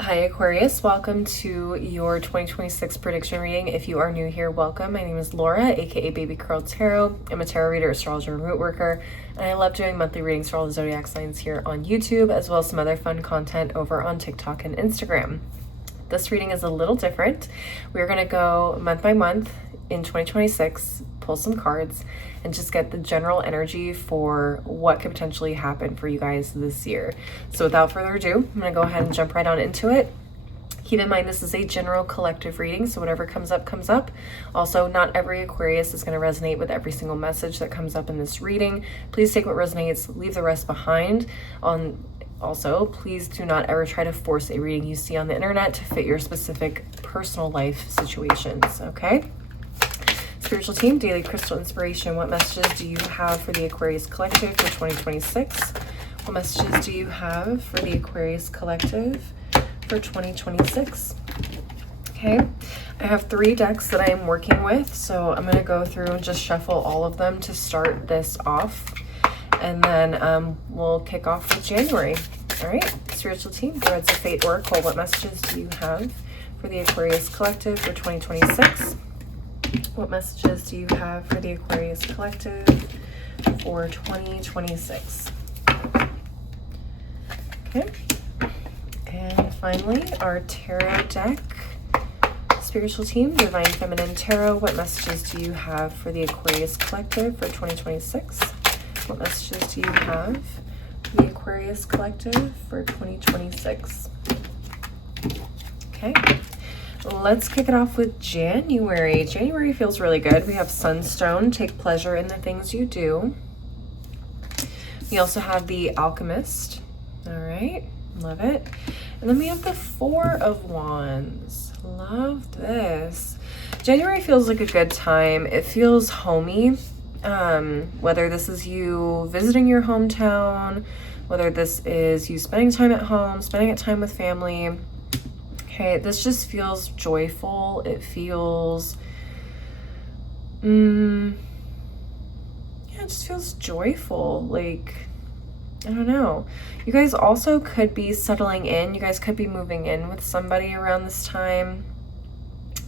Hi Aquarius, welcome to your 2026 prediction reading. If you are new here, welcome. My name is Laura, aka Baby Curl Tarot. I'm a tarot reader, astrologer, and root worker, and I love doing monthly readings for all the zodiac signs here on YouTube, as well as some other fun content over on TikTok and Instagram. This reading is a little different. We're going to go month by month in 2026, pull some cards, and just get the general energy for what could potentially happen for you guys this year. So without further ado, I'm going to go ahead and jump right on into it. Keep in mind, this is a general collective reading, so whatever comes up, comes up. Also, not every Aquarius is going to resonate with every single message that comes up in this reading. Please take what resonates, leave the rest behind. Also, please do not ever try to force a reading you see on the internet to fit your specific personal life situations, okay? Spiritual team, daily crystal inspiration. What messages do you have for the Aquarius collective for 2026? What messages do you have for the Aquarius collective for 2026? Okay, I have 3 decks that I am working with, so I'm going to go through and just shuffle all of them to start this off, and then we'll kick off with January. All right, spiritual team, Threads of Fate Oracle. What messages do you have for the Aquarius collective for 2026? What messages do you have for the Aquarius collective for 2026? Okay. And finally, our tarot deck. Spiritual team, Divine Feminine Tarot. What messages do you have for the Aquarius collective for 2026? What messages do you have for the Aquarius collective for 2026? Okay. Let's kick it off with January. January feels really good. We have Sunstone, take pleasure in the things you do. We also have the Alchemist. All right, love it. And then we have the 4 of Wands. Love this. January feels like a good time. It feels homey. Whether this is you visiting your hometown, whether this is you spending time at home, spending time with family. Okay, this just feels joyful. It feels, it just feels joyful. Like, I don't know. You guys also could be settling in. You guys could be moving in with somebody around this time.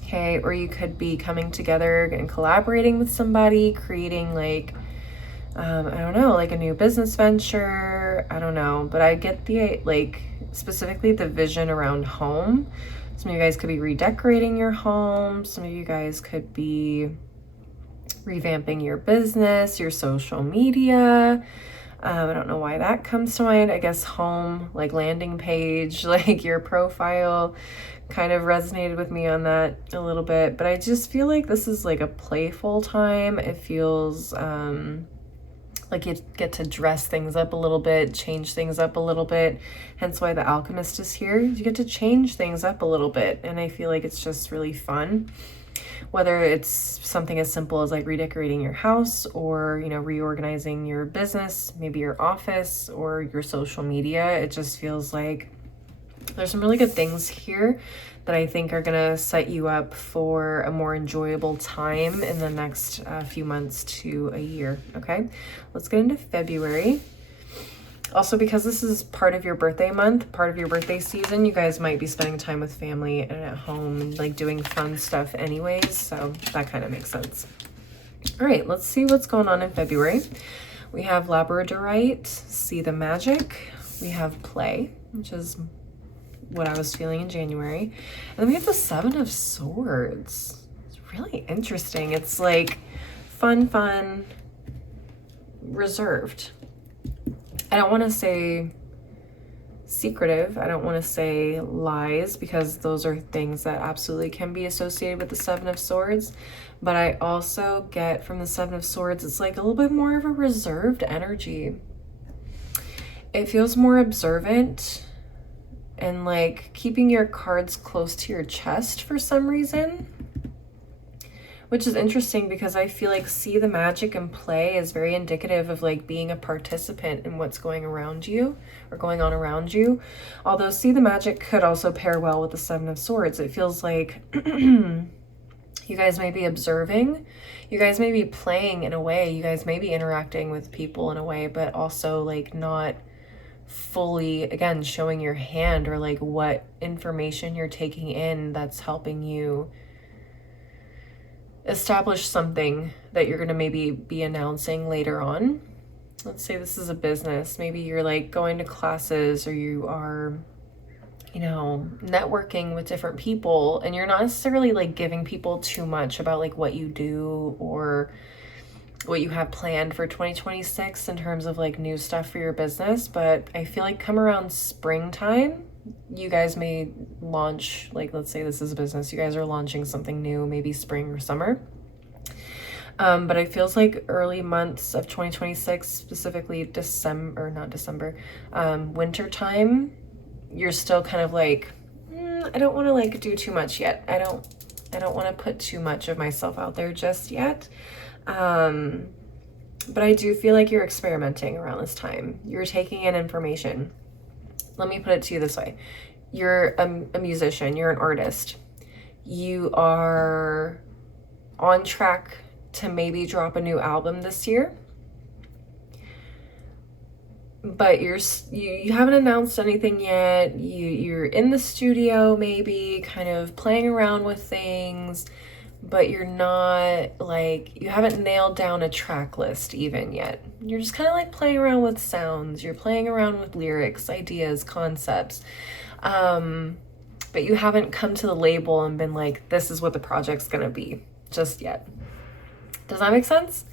Okay, or you could be coming together and collaborating with somebody, creating like, I don't know, like a new business venture. I don't know, but I get the, like, specifically the vision around home. Some of you guys could be redecorating your home. Some of you guys could be revamping your business, your social media. I don't know why that comes to mind. I guess home, like landing page, like your profile kind of resonated with me on that a little bit. But I just feel like this is like a playful time. It feels like you get to dress things up a little bit, change things up a little bit. Hence why the Alchemist is here. You get to change things up a little bit. And I feel like it's just really fun. Whether it's something as simple as like redecorating your house, or, you know, reorganizing your business, maybe your office or your social media. It just feels like there's some really good things here that I think are gonna set you up for a more enjoyable time in the next few months to a year, okay? Let's get into February. Also, because this is part of your birthday month, part of your birthday season, you guys might be spending time with family and at home and like doing fun stuff anyways, so that kind of makes sense. All right, let's see what's going on in February. We have Labradorite, See the Magic. We have Play, which is what I was feeling in January. And then we have the 7 of Swords. It's really interesting. It's like fun, reserved. I don't want to say secretive. I don't want to say lies, because those are things that absolutely can be associated with the 7 of Swords. But I also get from the 7 of Swords, it's like a little bit more of a reserved energy. It feels more observant and like keeping your cards close to your chest for some reason, which is interesting because I feel like See the Magic and Play is very indicative of like being a participant in what's going around you or going on around you. Although See the Magic could also pair well with the 7 of Swords. It feels like you guys may be observing, you guys may be playing in a way, you guys may be interacting with people in a way, but also like not fully, again, showing your hand, or like what information you're taking in that's helping you establish something that you're going to maybe be announcing later on. Let's say this is a business. Maybe you're like going to classes, or you are, you know, networking with different people, and you're not necessarily like giving people too much about like what you do or what you have planned for 2026 in terms of like new stuff for your business. But I feel like come around springtime, you guys may launch, like, let's say this is a business, you guys are launching something new, maybe spring or summer. But it feels like early months of 2026, specifically winter time, you're still kind of like, I don't want to like do too much yet. I don't want to put too much of myself out there just yet. But I do feel like you're experimenting around this time. You're taking in information. Let me put it to you this way. You're a musician, you're an artist. You are on track to maybe drop a new album this year, but you haven't announced anything yet. You're in the studio, maybe kind of playing around with things, but you're not like, you haven't nailed down a track list even yet. You're just kind of like playing around with sounds. You're playing around with lyrics, ideas, concepts. But you haven't come to the label and been like, this is what the project's gonna be just yet. Does that make sense?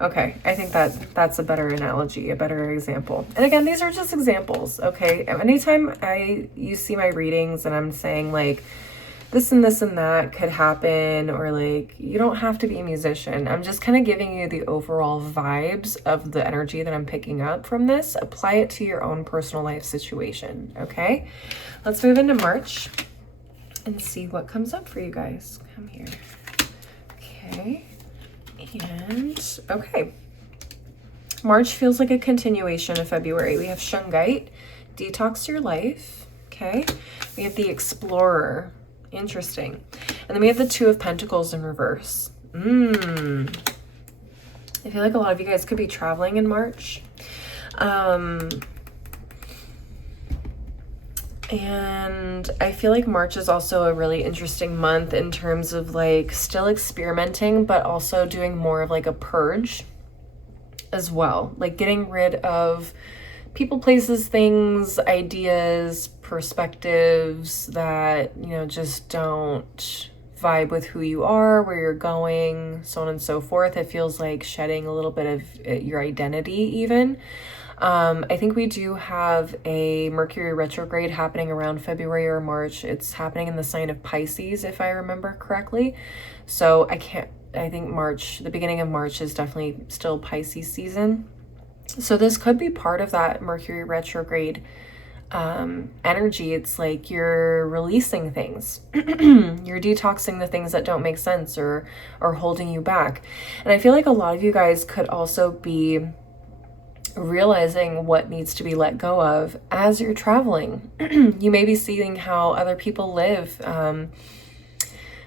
Okay, I think that's a better analogy, a better example. And again, these are just examples, okay? Anytime you see my readings and I'm saying like, this and this and that could happen, or like, you don't have to be a musician. I'm just kind of giving you the overall vibes of the energy that I'm picking up from this. Apply it to your own personal life situation, okay? Let's move into March and see what comes up for you guys. Come here. Okay. And, okay. March feels like a continuation of February. We have Shungite, detox your life, okay? We have the Explorer. Interesting. And then we have the Two of Pentacles in reverse. I feel like a lot of you guys could be traveling in March. And I feel like March is also a really interesting month in terms of like still experimenting, but also doing more of like a purge as well. Like getting rid of people, places, things, ideas, perspectives that, you know, just don't vibe with who you are, where you're going, so on and so forth. It feels like shedding a little bit of your identity even. I think we do have a Mercury retrograde happening around February or March. It's happening in the sign of Pisces, if I remember correctly. So I think March, the beginning of March is definitely still Pisces season. So this could be part of that Mercury retrograde energy. It's like you're releasing things. You're detoxing the things that don't make sense or are holding you back. And I feel like a lot of you guys could also be realizing what needs to be let go of as you're traveling. You may be seeing how other people live,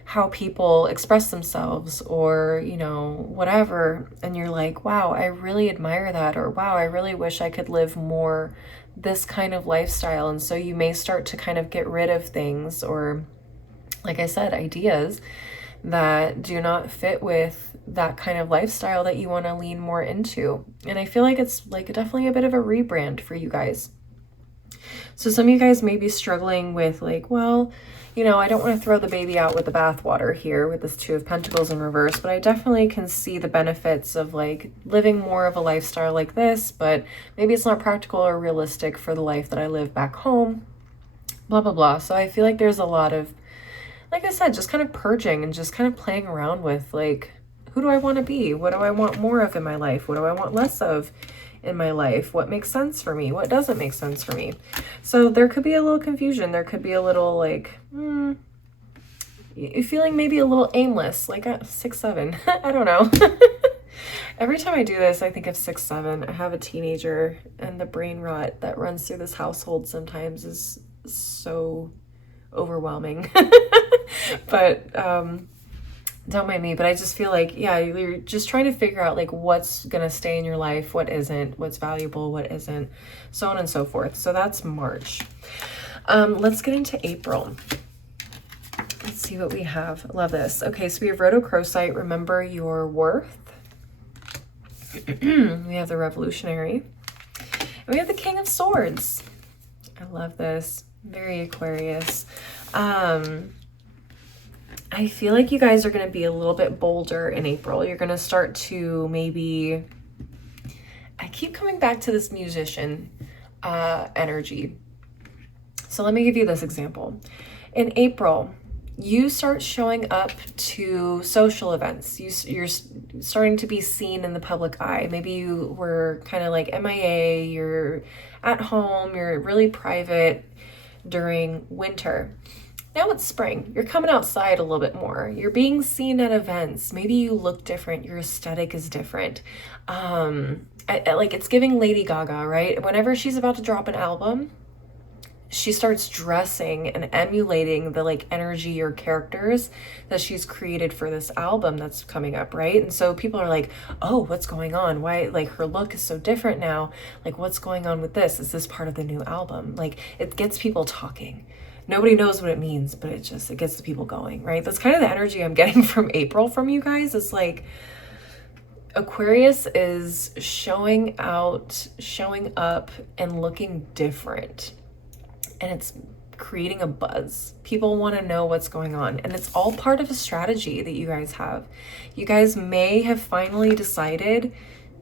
how people express themselves, or, you know, whatever. And you're like, wow, I really admire that. Or wow, I really wish I could live more this kind of lifestyle. And so you may start to kind of get rid of things, or like I said, ideas that do not fit with that kind of lifestyle that you want to lean more into. And I feel like it's like definitely a bit of a rebrand for you guys. So some of you guys may be struggling with like, well, you know, I don't want to throw the baby out with the bathwater here with this Two of Pentacles in reverse, but I definitely can see the benefits of like living more of a lifestyle like this, but maybe it's not practical or realistic for the life that I live back home, blah, blah, blah. So I feel like there's a lot of, like I said, just kind of purging and just kind of playing around with like, who do I want to be? What do I want more of in my life? What do I want less of in my life? What makes sense for me? What doesn't make sense for me? So there could be a little confusion. There could be a little like, you're feeling maybe a little aimless, like at 6-7. I don't know. Every time I do this, I think of 6-7. I have a teenager, and the brain rot that runs through this household sometimes is so overwhelming. But don't mind me, but I just feel like, yeah, you're just trying to figure out like what's gonna stay in your life, what isn't, what's valuable, what isn't, so on and so forth. So that's March. Let's get into April. Let's see what we have. Love this. Okay, so we have rhodochrosite, remember your worth. We have the revolutionary. And we have the King of Swords. I love this. Very Aquarius. I feel like you guys are going to be a little bit bolder in April. You're going to start to maybe, I keep coming back to this musician energy. So let me give you this example. In April, you start showing up to social events. You're starting to be seen in the public eye. Maybe you were kind of like MIA, you're at home, you're really private during winter. Now it's spring. You're coming outside a little bit more. You're being seen at events. Maybe you look different. Your aesthetic is different. Like it's giving Lady Gaga, right? Whenever she's about to drop an album, she starts dressing and emulating the like energy or characters that she's created for this album that's coming up, right? And so people are like, oh, what's going on? Why, like, her look is so different now? Like, what's going on with this? Is this part of the new album? Like, it gets people talking. Nobody knows what it means, but it gets the people going, right? That's kind of the energy I'm getting from April from you guys. It's like Aquarius is showing out, showing up, and looking different. And it's creating a buzz. People want to know what's going on. And it's all part of a strategy that you guys have. You guys may have finally decided,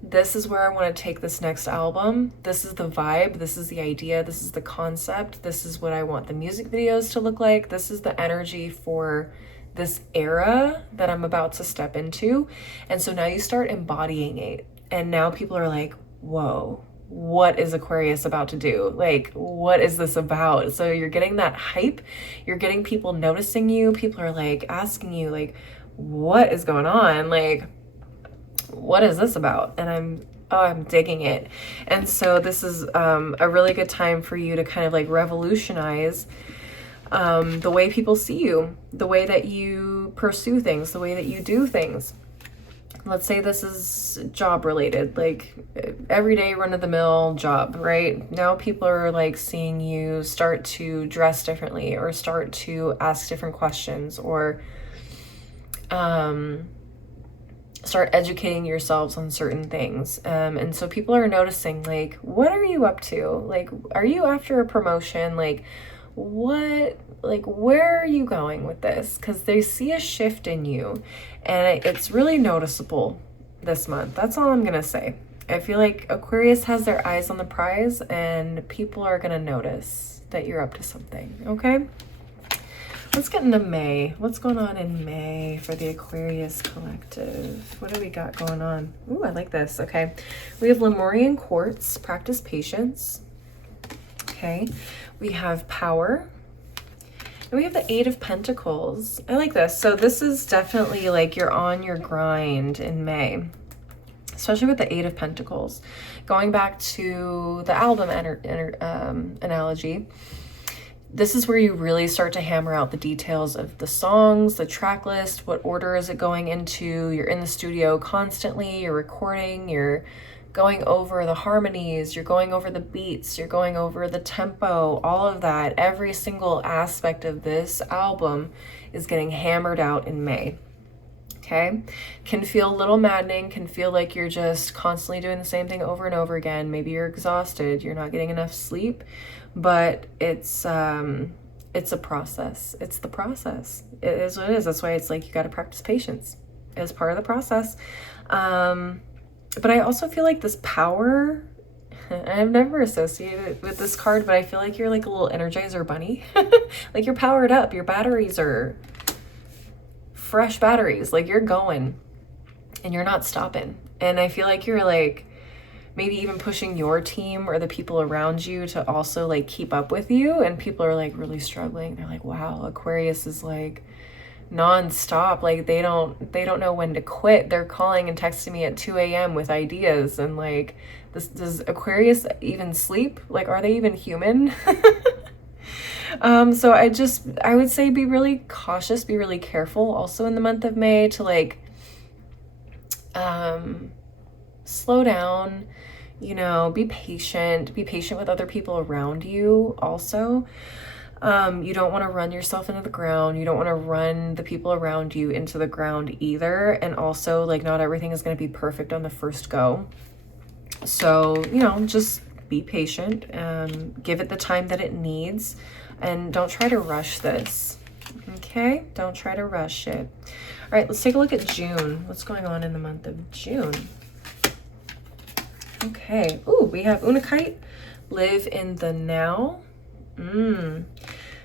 this is where I want to take this next album. This is the vibe. This is the idea. This is the concept. This is what I want the music videos to look like. This is the energy for this era that I'm about to step into. And so now you start embodying it. And now people are like, whoa, what is Aquarius about to do? Like, what is this about? So you're getting that hype. You're getting people noticing you. People are like asking you like, what is going on? Like, what is this about? And I'm digging it. And so this is a really good time for you to kind of like revolutionize the way people see you, the way that you pursue things, the way that you do things. Let's say this is job related, like everyday run-of-the-mill job, right? Now people are like seeing you start to dress differently or start to ask different questions or start educating yourselves on certain things. And so people are noticing, like, what are you up to? Like, are you after a promotion? Like, what, like, where are you going with this? Because they see a shift in you and it's really noticeable this month. That's all I'm going to say. I feel like Aquarius has their eyes on the prize and people are going to notice that you're up to something. Okay. Let's get into May. What's going on in May for the Aquarius collective? What do we got going on? Ooh, I like this. Okay. We have Lemurian quartz, practice patience. Okay. We have power. And we have the Eight of Pentacles. I like this. So this is definitely like you're on your grind in May, especially with the Eight of Pentacles. Going back to the album analogy, this is where you really start to hammer out the details of the songs, the track list, what order is it going into. You're in the studio constantly, you're recording, you're going over the harmonies, you're going over the beats, you're going over the tempo, all of that. Every single aspect of this album is getting hammered out in May. Okay, can feel a little maddening, can feel like you're just constantly doing the same thing over and over again. Maybe you're exhausted, you're not getting enough sleep, but it's a process. It's the process. It is what it is. That's why it's like you got to practice patience as part of the process. But I also feel like this power, I've never associated with this card, but I feel like you're like a little Energizer bunny. Like you're powered up, your batteries are fresh batteries, like you're going and you're not stopping. And I feel like you're like maybe even pushing your team or the people around you to also like keep up with you, and people are like really struggling. They're like, wow, Aquarius is like non-stop, like they don't know when to quit. They're calling and texting me at 2 a.m. with ideas, and like, this, does Aquarius even sleep? Like, are they even human? So I would say be really cautious, be really careful also in the month of May to like, slow down, you know, be patient with other people around you also. You don't want to run yourself into the ground. You don't want to run the people around you into the ground either. And also, like, not everything is going to be perfect on the first go. So, you know, just be patient, give it the time that it needs, and don't try to rush this. Okay? Don't try to rush it. All right, let's take a look at June. What's going on in the month of June? Okay. Ooh, we have Unakite, live in the now.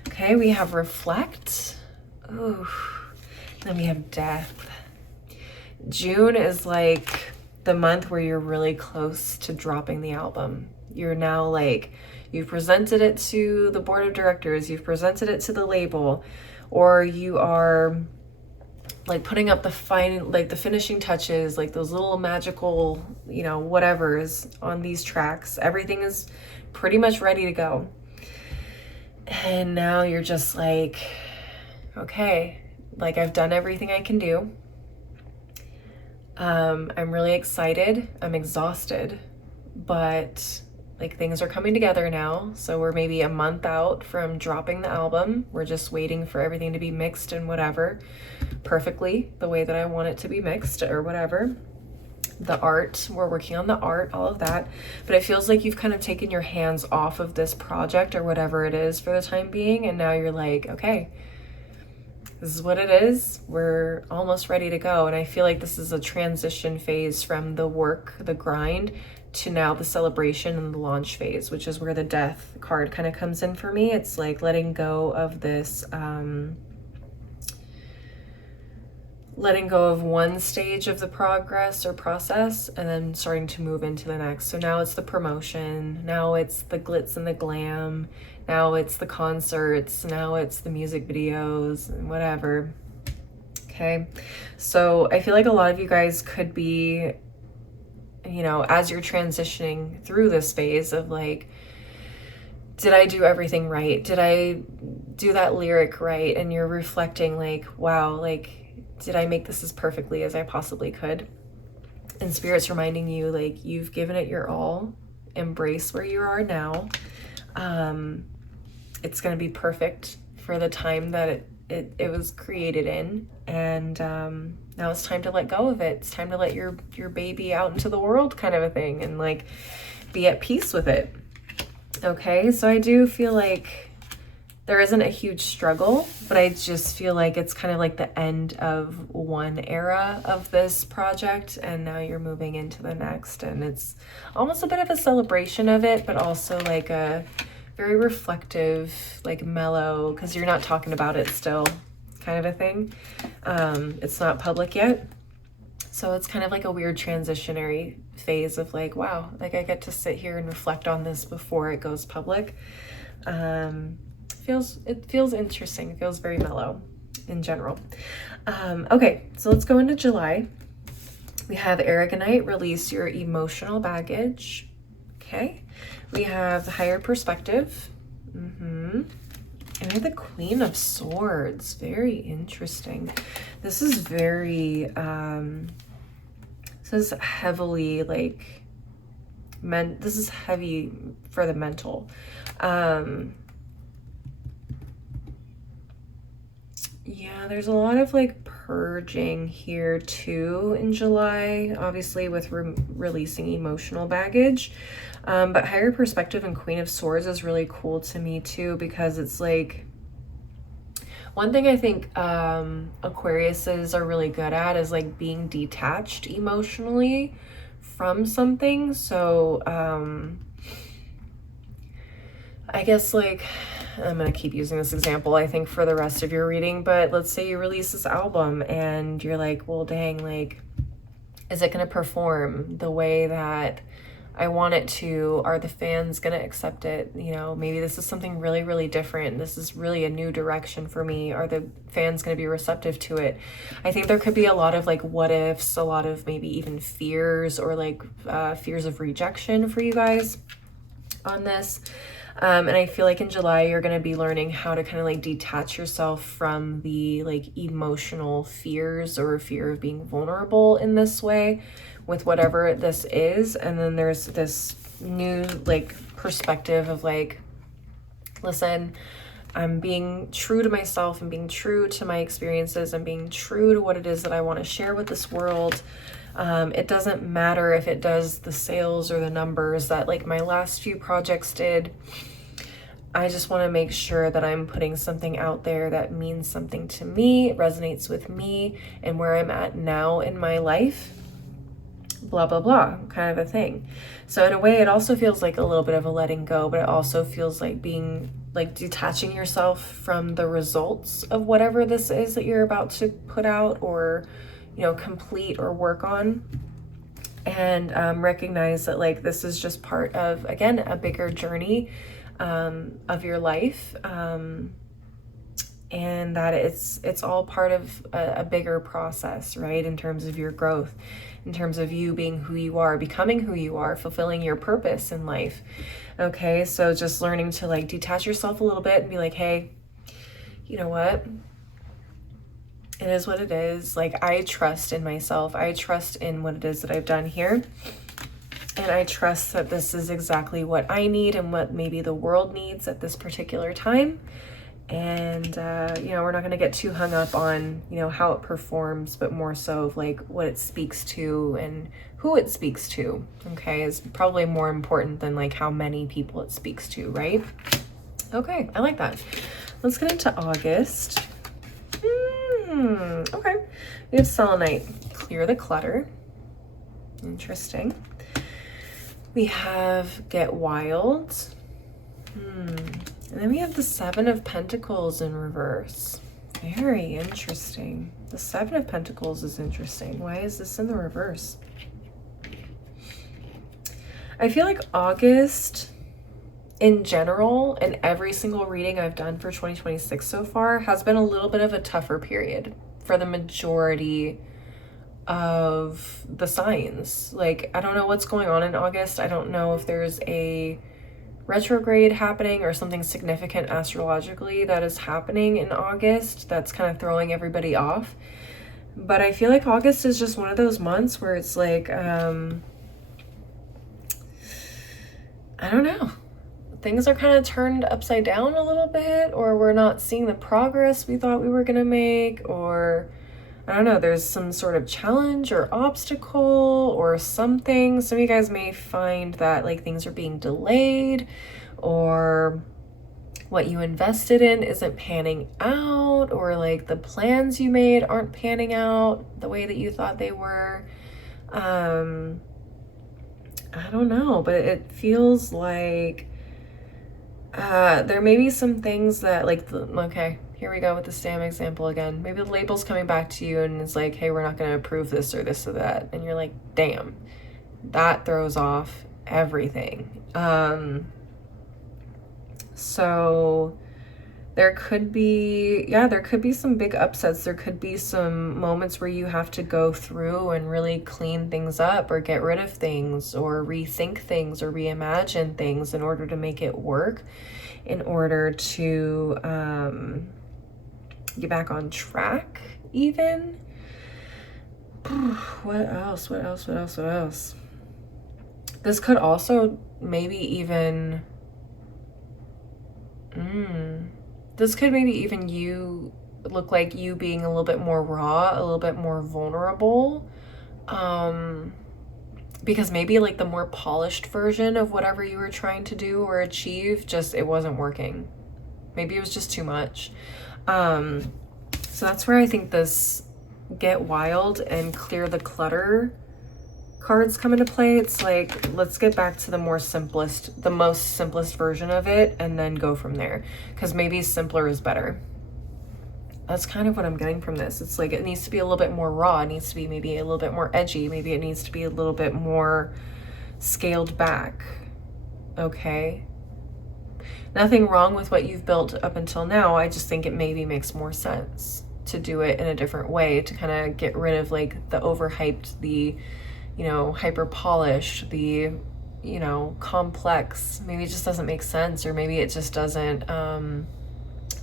Okay, we have reflect. Ooh. Then we have death. June is like the month where you're really close to dropping the album. You're now like, you've presented it to the board of directors, you've presented it to the label, or you are like putting up the finishing touches, like those little magical, you know, whatever's on these tracks. Everything is pretty much ready to go. And now you're just like, okay, like I've done everything I can do. I'm really excited. I'm exhausted, but like things are coming together now. So we're maybe a month out from dropping the album. We're just waiting for everything to be mixed and whatever, perfectly the way that I want it to be mixed or whatever. The art, we're working on the art, all of that. But it feels like you've kind of taken your hands off of this project or whatever it is for the time being. And now you're like, okay, this is what it is. We're almost ready to go. And I feel like this is a transition phase from the work, the grind, to now the celebration and the launch phase, which is where the death card kind of comes in for me. It's like letting go of this, letting go of one stage of the progress or process and then starting to move into the next. So now it's the promotion, now it's the glitz and the glam, now it's the concerts, now it's the music videos and whatever. Okay, so I feel like a lot of you guys could be, you know, as you're transitioning through this phase of like, did I do everything right? Did I do that lyric right? And you're reflecting like, wow, like, did I make this as perfectly as I possibly could? And Spirit's reminding you, like, you've given it your all. Embrace where you are now. It's going to be perfect for the time that it was created in. And now it's time to let go of it. It's time to let your baby out into the world, kind of a thing, and like be at peace with it. Okay, so I do feel like there isn't a huge struggle, but I just feel like it's kind of like the end of one era of this project, and now you're moving into the next, and it's almost a bit of a celebration of it, but also like a very reflective, like mellow, because you're not talking about it still, kind of a thing. It's not public yet, so it's kind of like a weird transitionary phase of like, wow, like I get to sit here and reflect on this before it goes public. It feels interesting. It feels very mellow in general. Okay, so let's go into July. We have Aragonite, release your emotional baggage. Okay, we have the higher perspective. And we have the Queen of Swords. Very interesting. This is very, this is heavily like, this is heavy for the mental. Yeah, there's a lot of like purging here too in July, obviously with releasing emotional baggage. But higher perspective and Queen of Swords is really cool to me too, because it's like, one thing I think Aquariuses are really good at is like being detached emotionally from something. So I guess like, I'm going to keep using this example, I think, for the rest of your reading, but let's say you release this album and you're like, well, dang, like, is it going to perform the way that I want it to? Are the fans going to accept it? You know, maybe this is something really, really different. This is really a new direction for me. Are the fans going to be receptive to it? I think there could be a lot of like what ifs, a lot of maybe even fears or like fears of rejection for you guys on this. And I feel like in July, you're going to be learning how to kind of like detach yourself from the like emotional fears or fear of being vulnerable in this way with whatever this is. And then there's this new like perspective of like, listen, I'm being true to myself and being true to my experiences and being true to what it is that I want to share with this world. It doesn't matter if it does the sales or the numbers that like my last few projects did. I just want to make sure that I'm putting something out there that means something to me, resonates with me and where I'm at now in my life, blah, blah, blah, kind of a thing. So in a way, it also feels like a little bit of a letting go, but it also feels like being like detaching yourself from the results of whatever this is that you're about to put out or, you know, complete or work on. And recognize that like this is just part of, again, a bigger journey of your life, and that it's all part of a bigger process, right? In terms of your growth, in terms of you being who you are, becoming who you are, fulfilling your purpose in life. Okay, so just learning to like detach yourself a little bit and be like, hey, you know what? It is what it is. Like, I trust in myself. I trust in what it is that I've done here. And I trust that this is exactly what I need and what maybe the world needs at this particular time. And, you know, we're not going to get too hung up on, you know, how it performs, but more so of like what it speaks to and who it speaks to, okay, is probably more important than like how many people it speaks to, right? Okay, I like that. Let's get into August. Okay, we have selenite, clear the clutter. Interesting. We have get wild. And then we have the Seven of Pentacles in reverse. Very interesting. The Seven of Pentacles is interesting. Why is this in the reverse? I feel like August in general, and every single reading I've done for 2026 so far, has been a little bit of a tougher period for the majority of the signs. Like, I don't know what's going on in August. I don't know if there's a retrograde happening or something significant astrologically that is happening in August that's kind of throwing everybody off. But I feel like August is just one of those months where it's like, I don't know. Things are kind of turned upside down a little bit, or we're not seeing the progress we thought we were going to make, or I don't know, there's some sort of challenge or obstacle or something. Some of you guys may find that like things are being delayed, or what you invested in isn't panning out, or like the plans you made aren't panning out the way that you thought they were. I don't know, but it feels like there may be some things that like, okay, here we go with the same example again. Maybe the label's coming back to you and it's like, hey, we're not going to approve this or this or that. And you're like, damn, that throws off everything. So there could be, there could be some big upsets. There could be some moments where you have to go through and really clean things up or get rid of things or rethink things or reimagine things in order to make it work, in order to get back on track even. What else? What else? What else? What else? This could also maybe even... This could maybe even you look like you being a little bit more raw, a little bit more vulnerable. Because maybe like the more polished version of whatever you were trying to do or achieve, just it wasn't working. Maybe it was just too much. So that's where I think this get wild and clear the clutter cards come into play. It's like, let's get back to the most simplest version of it and then go from there, because maybe simpler is better. That's kind of what I'm getting from this. It's like it needs to be a little bit more raw. It needs to be maybe a little bit more edgy. Maybe it needs to be a little bit more scaled back. Okay, nothing wrong with what you've built up until now. I just think it maybe makes more sense to do it in a different way, to kind of get rid of like the overhyped, the, you know, hyper polished, the you know, complex. Maybe it just doesn't make sense, or maybe it just doesn't,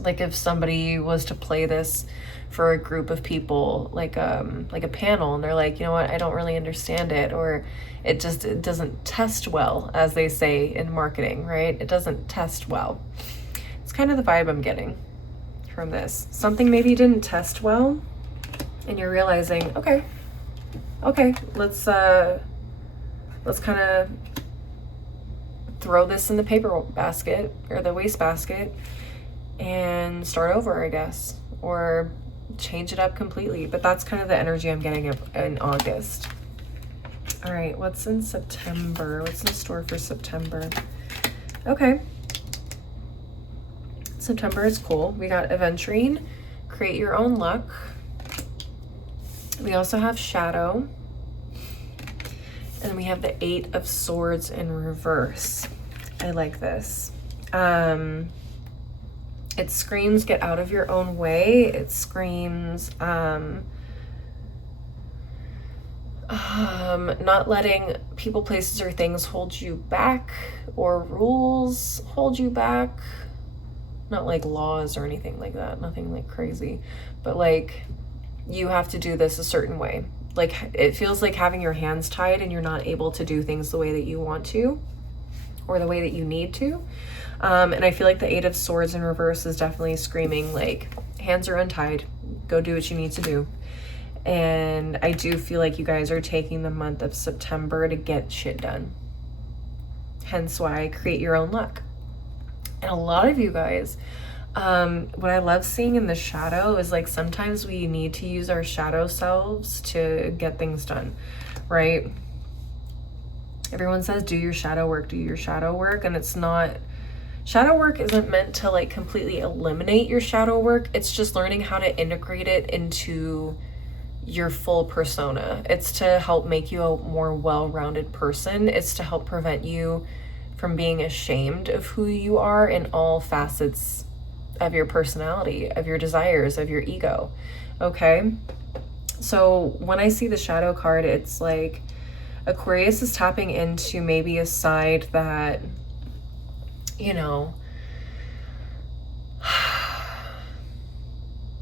like if somebody was to play this for a group of people, like a panel, and they're like, you know what, I don't really understand it, or it doesn't test well, as they say in marketing, right? It doesn't test well. It's kind of the vibe I'm getting from this. Something maybe didn't test well, and you're realizing, okay, let's kind of throw this in the paper basket or the waste basket and start over, I guess, or change it up completely. But that's kind of the energy I'm getting in August. All right, what's in September? What's in store for September? Okay. September is cool. We got Aventurine, Create Your Own Luck. We also have Shadow. And we have the 8 of Swords in reverse. I like this. It screams get out of your own way. It screams not letting people, places, or things hold you back, or rules hold you back. Not like laws or anything like that, nothing like crazy, but like you have to do this a certain way. Like it feels like having your hands tied and you're not able to do things the way that you want to, or the way that you need to. And I feel like the 8 of Swords in reverse is definitely screaming like hands are untied, go do what you need to do. And I do feel like you guys are taking the month of September to get shit done. Hence why Create Your Own Luck. And a lot of you guys, what I love seeing in the shadow is like sometimes we need to use our shadow selves to get things done, right? Everyone says do your shadow work, and it's not, shadow work isn't meant to like completely eliminate your shadow work. It's just learning how to integrate it into your full persona. It's to help make you a more well-rounded person. It's to help prevent you from being ashamed of who you are in all facets of your personality, of your desires, of your ego. Okay? So when I see the shadow card, it's like Aquarius is tapping into maybe a side that, you know,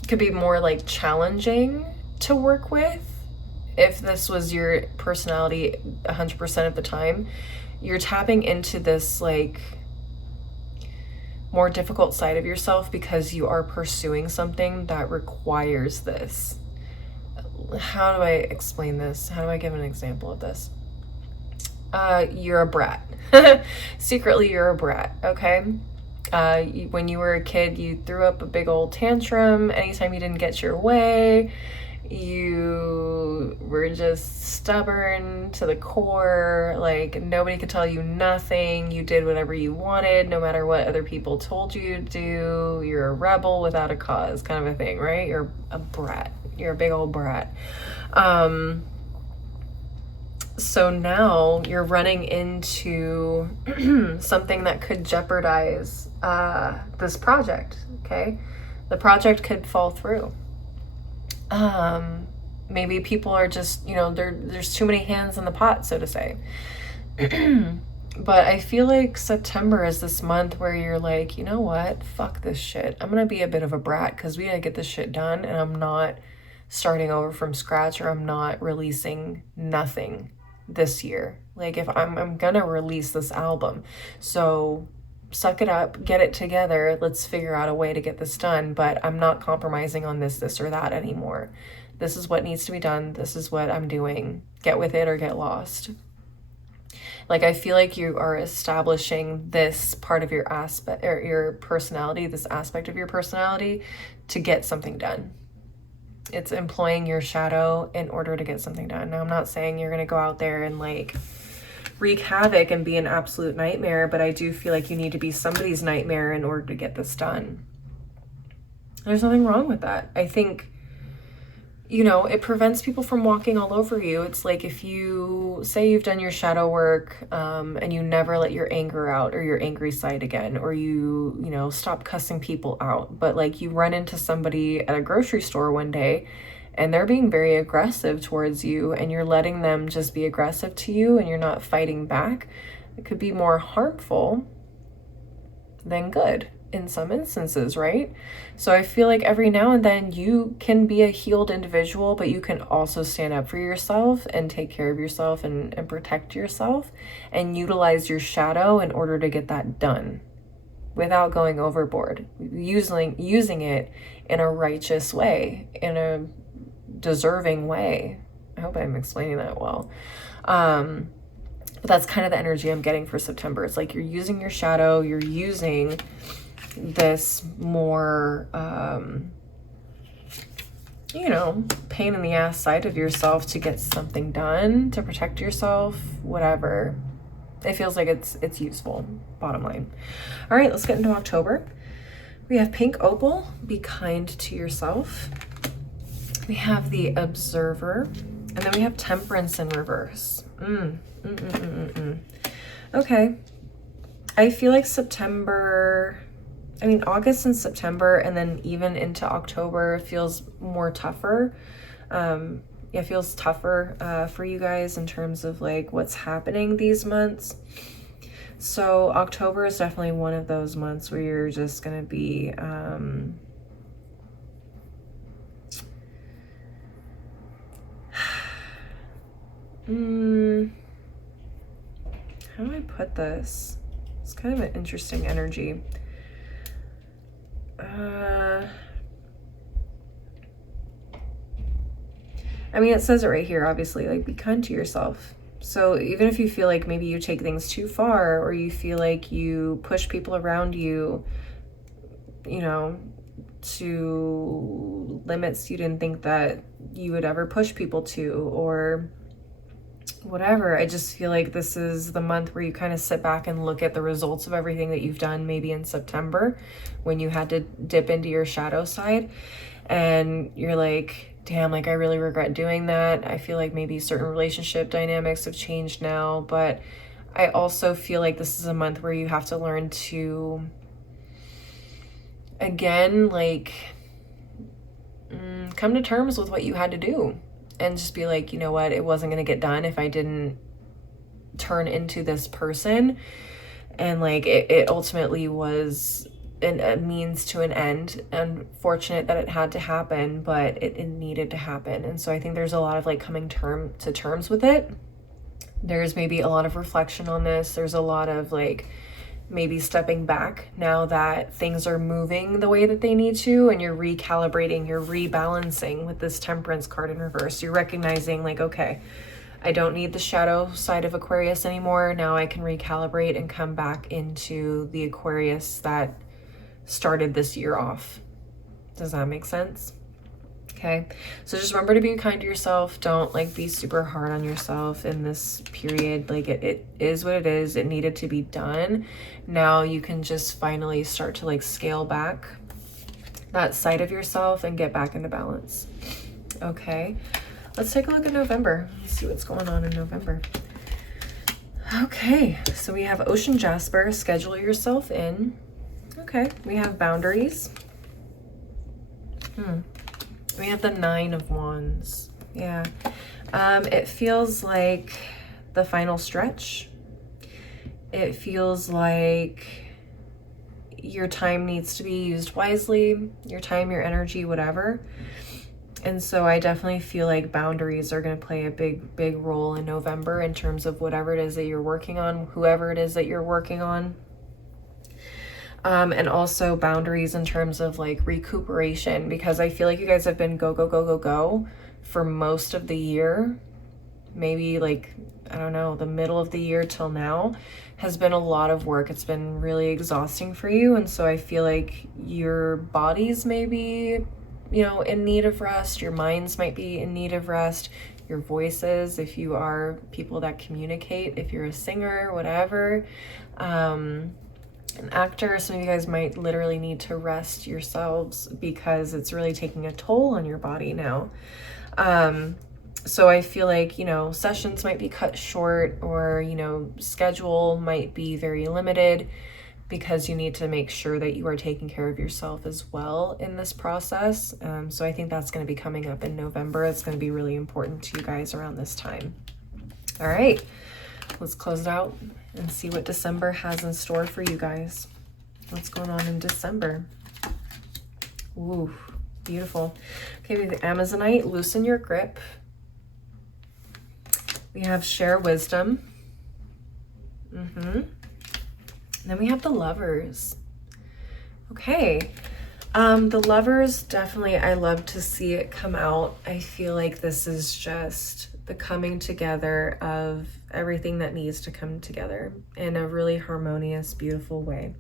could be more like challenging to work with. If this was your personality 100% of the time, you're tapping into this like more difficult side of yourself because you are pursuing something that requires this. How do I explain this? How do I give an example of this? You're a brat. Secretly, you're a brat, okay? When you were a kid, you threw up a big old tantrum anytime you didn't get your way. You were just stubborn to the core, like nobody could tell you nothing. You did whatever you wanted, no matter what other people told you to do. You're a rebel without a cause, kind of a thing, right? You're a brat. You're a big old brat. So now you're running into something that could jeopardize this project, okay? The project could fall through. Maybe people are just, you know, there's too many hands in the pot, so to say. But I feel like September is this month where you're like, you know what? Fuck this shit. I'm gonna be a bit of a brat because we gotta get this shit done, and I'm not starting over from scratch, or I'm not releasing nothing this year. Like if I'm gonna release this album, so suck it up, get it together, let's figure out a way to get this done, but I'm not compromising on this or that anymore. This is what needs to be done. This is what I'm doing. Get with it or get lost. Like I feel like you are establishing this part of your aspect or your personality, this aspect of your personality to get something done. It's employing your shadow in order to get something done. Now, I'm not saying you're gonna go out there and like wreak havoc and be an absolute nightmare, but I do feel like you need to be somebody's nightmare in order to get this done. There's nothing wrong with that. I think, you know, it prevents people from walking all over you. It's like if you say you've done your shadow work and you never let your anger out or your angry side again, or you know, stop cussing people out, but like you run into somebody at a grocery store one day and they're being very aggressive towards you and you're letting them just be aggressive to you and you're not fighting back, It could be more harmful than good in some instances, right? So I feel like every now and then you can be a healed individual, but you can also stand up for yourself and take care of yourself and protect yourself and utilize your shadow in order to get that done without going overboard, using it in a righteous way, in a deserving way. I hope I'm explaining that well. But that's kind of the energy I'm getting for September. It's like you're using your shadow, you're using this more, you know, pain in the ass side of yourself to get something done, to protect yourself, whatever. It feels like it's useful, bottom line. All right, let's get into October. We have Pink Opal, be kind to yourself. We have the Observer, and then we have Temperance in reverse. Okay. I feel like August and September, and then even into October feels more tougher. It feels tougher for you guys in terms of like what's happening these months. So October is definitely one of those months where you're just going to be how do I put this? It's kind of an interesting energy. I mean, it says it right here, obviously, like, be kind to yourself. So even if you feel like maybe you take things too far, or you feel like you push people around you, you know, to limits you didn't think that you would ever push people to, or whatever, I just feel like this is the month where you kind of sit back and look at the results of everything that you've done maybe in September when you had to dip into your shadow side, and you're like, damn, like I really regret doing that. I feel like maybe certain relationship dynamics have changed now, but I also feel like this is a month where you have to learn to, again, like come to terms with what you had to do and just be like, you know what, it wasn't going to get done if I didn't turn into this person. And like it ultimately was a means to an end. Unfortunate that it had to happen, but it needed to happen. And so I think there's a lot of like coming to terms with it. There's maybe a lot of reflection on this. There's a lot of like maybe stepping back now that things are moving the way that they need to, and you're recalibrating, you're rebalancing with this Temperance card in reverse. You're recognizing like, okay, I don't need the shadow side of Aquarius anymore. Now I can recalibrate and come back into the Aquarius that started this year off. Does that make sense? Okay, so just remember to be kind to yourself. Don't like be super hard on yourself in this period. Like it is what it is. It needed to be done. Now you can just finally start to like scale back that side of yourself and get back into balance. Okay, let's take a look at November. Let's see what's going on in November. Okay, so we have Ocean Jasper, schedule yourself in. Okay, we have boundaries. We have the 9 of Wands. Yeah. It feels like the final stretch. It feels like your time needs to be used wisely, your time, your energy, whatever. And so I definitely feel like boundaries are going to play a big role in November in terms of whatever it is that you're working on, whoever it is that you're working on. And also boundaries in terms of like recuperation, because I feel like you guys have been go for most of the year. Maybe like, I don't know, the middle of the year till now has been a lot of work. It's been really exhausting for you. And so I feel like your bodies may be, you know, in need of rest. Your minds might be in need of rest. Your voices, if you are people that communicate, if you're a singer, whatever, an actor, some of you guys might literally need to rest yourselves because it's really taking a toll on your body now. So I feel like, you know, sessions might be cut short, or, you know, schedule might be very limited because you need to make sure that you are taking care of yourself as well in this process. So I think that's going to be coming up in November. It's going to be really important to you guys around this time. All right. Let's close it out and see what December has in store for you guys. What's going on in December? Ooh, beautiful. Okay, we have the Amazonite, loosen your grip. We have share wisdom. Then we have the Lovers. Okay. The Lovers, definitely, I love to see it come out. I feel like this is just the coming together of everything that needs to come together in a really harmonious, beautiful way.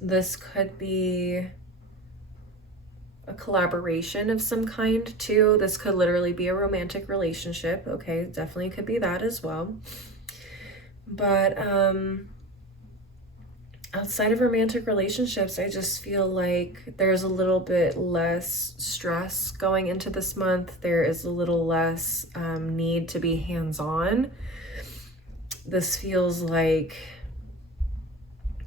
This could be a collaboration of some kind too. This could literally be a romantic relationship. Okay, definitely could be that as well. But outside of romantic relationships, I just feel like there's a little bit less stress going into this month. There is a little less need to be hands-on. This feels like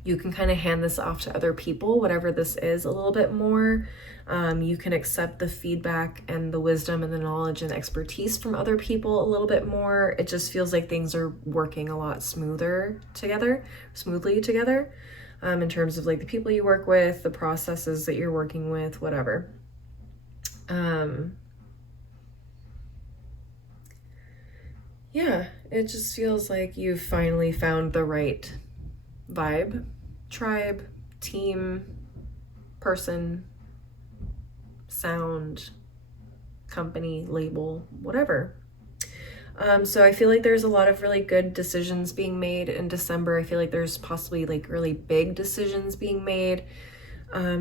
you can kind of hand this off to other people, whatever this is, a little bit more. You can accept the feedback and the wisdom and the knowledge and expertise from other people a little bit more. It just feels like things are working a lot smoothly together, in terms of like the people you work with, the processes that you're working with, whatever. Yeah, it just feels like you've finally found the right vibe, tribe, team, person, sound, company, label, whatever. So I feel like there's a lot of really good decisions being made in December. I feel like there's possibly like really big decisions being made,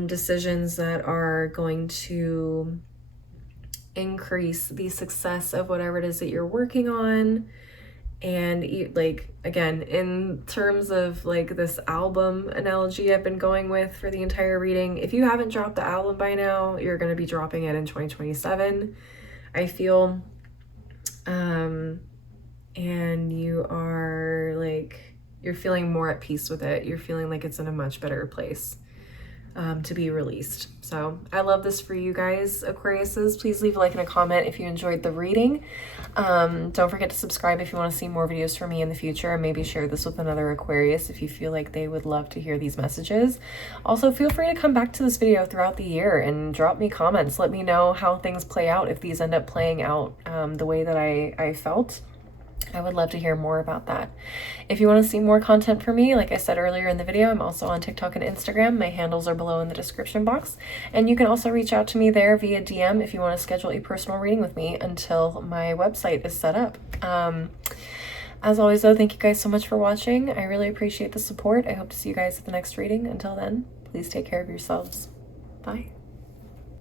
decisions that are going to increase the success of whatever it is that you're working on. And like, again, in terms of like this album analogy I've been going with for the entire reading, if you haven't dropped the album by now, you're going to be dropping it in 2027, I feel. And you are like, you're feeling more at peace with it. You're feeling like it's in a much better place to be released. So I love this for you guys, Aquariuses. Please leave a like and a comment if you enjoyed the reading. Don't forget to subscribe if you want to see more videos from me in the future, and maybe share this with another Aquarius if you feel like they would love to hear these messages. Also, feel free to come back to this video throughout the year and drop me comments. Let me know how things play out, if these end up playing out the way that I felt. I would love to hear more about that. If you want to see more content from me, like I said earlier in the video, I'm also on TikTok and Instagram. My handles are below in the description box. And you can also reach out to me there via DM if you want to schedule a personal reading with me until my website is set up. As always, though, thank you guys so much for watching. I really appreciate the support. I hope to see you guys at the next reading. Until then, please take care of yourselves. Bye.